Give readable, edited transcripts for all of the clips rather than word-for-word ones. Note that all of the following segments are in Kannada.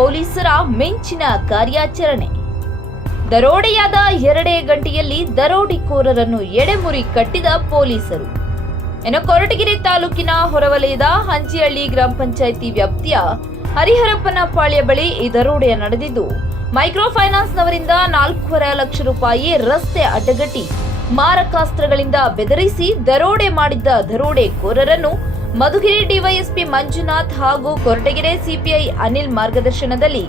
ಪೊಲೀಸರ ಮಿಂಚಿನ ಕಾರ್ಯಾಚರಣೆ. ದರೋಡೆಯಾದ 2 ಗಂಟೆಯಲ್ಲಿ ದರೋಡೆಕೋರರನ್ನು ಎಡೆಮುರಿ ಕಟ್ಟಿದ ಪೊಲೀಸರು. ಇನ್ನು ಕೊರಟಗೆರೆ ತಾಲೂಕಿನ ಹೊರವಲಯದ ಹಂಚಿಹಳ್ಳಿ ಗ್ರಾಮ ಪಂಚಾಯಿತಿ ವ್ಯಾಪ್ತಿಯ ಹರಿಹರಪ್ಪನಪಾಳ್ಯ ಬಳಿ ಈ ದರೋಡೆ ನಡೆದಿದ್ದು, ಮೈಕ್ರೋ ಫೈನಾನ್ಸ್ನವರಿಂದ 4.5 ಲಕ್ಷ ರೂಪಾಯಿ ರಸ್ತೆ ಅಡ್ಡಗಟ್ಟಿ ಮಾರಕಾಸ್ತ್ರಗಳಿಂದ ಬೆದರಿಸಿ ದರೋಡೆ ಮಾಡಿದ್ದ ದರೋಡೆಕೋರರನ್ನು ಮಧುಗಿರಿ ಡಿವೈಎಸ್ಪಿ ಮಂಜುನಾಥ್ ಹಾಗೂ ಕೊರಟಗೆರೆ ಸಿಪಿಐ ಅನಿಲ್ ಮಾರ್ಗದರ್ಶನದಲ್ಲಿ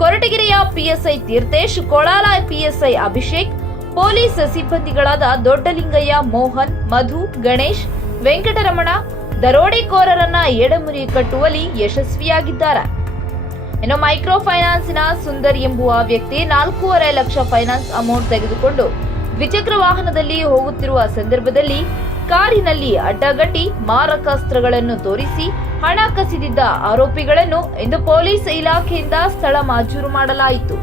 ಕೊರಟಗೆರೆಯ PSI Theerthesh, Kolala PSI Abhishek, police ಸಿಬ್ಬಂದಿಗಳಾದ ದೊಡ್ಡಲಿಂಗಯ್ಯ, ಮೋಹನ್, ಮಧು, ಗಣೇಶ್, ವೆಂಕಟರಮಣ ದರೋಡೆಕೋರರನ್ನ ಎಡೆಮುರಿ ಕಟ್ಟುವಲ್ಲಿ ಯಶಸ್ವಿಯಾಗಿದ್ದಾರೆ. ಇನ್ನು ಮೈಕ್ರೋ ಫೈನಾನ್ಸಿನ ಸುಂದರ್ ಎಂಬುವ ವ್ಯಕ್ತಿ 4.5 ಲಕ್ಷ ಫೈನಾನ್ಸ್ ಅಮೌಂಟ್ ತೆಗೆದುಕೊಂಡು ದ್ವಿಚಕ್ರ ವಾಹನದಲ್ಲಿ ಹೋಗುತ್ತಿರುವ ಸಂದರ್ಭದಲ್ಲಿ ಕಾರಿನಲ್ಲಿ ಅಡ್ಡಗಟ್ಟಿ ಮಾರಕಾಸ್ತ್ರಗಳನ್ನು ತೋರಿಸಿ ಹಣ ಕಸಿದಿದ್ದ ಆರೋಪಿಗಳನ್ನು ಇಂದು ಪೊಲೀಸ್ ಇಲಾಖೆಯಿಂದ ಸ್ಥಳ ಮಾಜೂರು ಮಾಡಲಾಯಿತು.